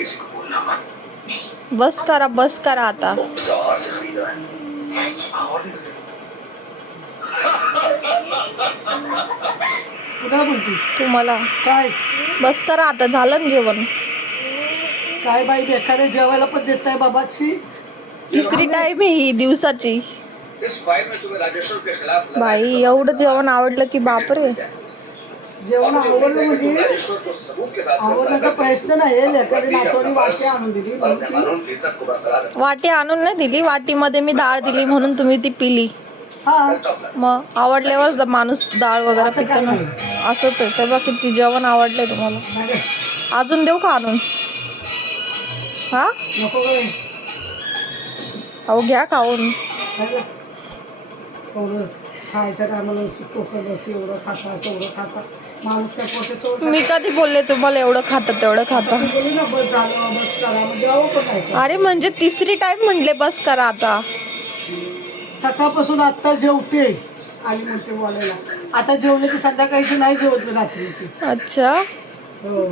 किसी को बोलना मत। बस करा आता. बाजार से खरीदा है। और नहीं तो पुन्हा बोलती तुम्हाला काय बस करा आता, झालं ना जेवण. काय बाई बेकारे जेवायला पण देत नाही बाबाची. तिसरी टाइम आहे ही दिवसाची. इस फाइल में तुम्हें राजेश्वर के खिलाफ लड़ाई बाई एवढं जेवण आवडलं की बापरे. जेवण आवडलं म्हणजे राजेश्वर को सबूत के साथ आवडण्याचा प्रश्न नाही. लेकरी नातवनी वाटी आणून दिली और अपने म्हणून कानून की इज्जत को बरकरार रखा। वाटी आणून नाही दिली, वाटीमध्ये मी डाळ दिली म्हणून तुम्ही ती पिली. हा Best of luck. मग आवडल्यावर माणूस डाळ वगैरे असं पितो काय ना. नाही. असंच आहे. तेव्हा किती जेवण आवडलंय तुम्हाला. नाही गं, अजून देऊ का आणून? हा नको गं. अहो घ्या खाऊन. काय गं? एवढं खायच्या टायमाला टोकन बसते, एवढं खाता तेवढं खाता. माणूस काय पोटे चोर मी कधी बोलले तुम्हाला एवढं खाता तेवढं खाता? बोलू ना बस झालं बस करा म्हणजे अहो पण नाही का. अरे म्हणजे तिसरी टाइम म्हणले बस करा आता. सकाळपासून आत्ता जेवते आली म्हणते बोलायला. आता जेवले की संध्याकाळची नाही जेवत मी रात्रीची. अच्छा हो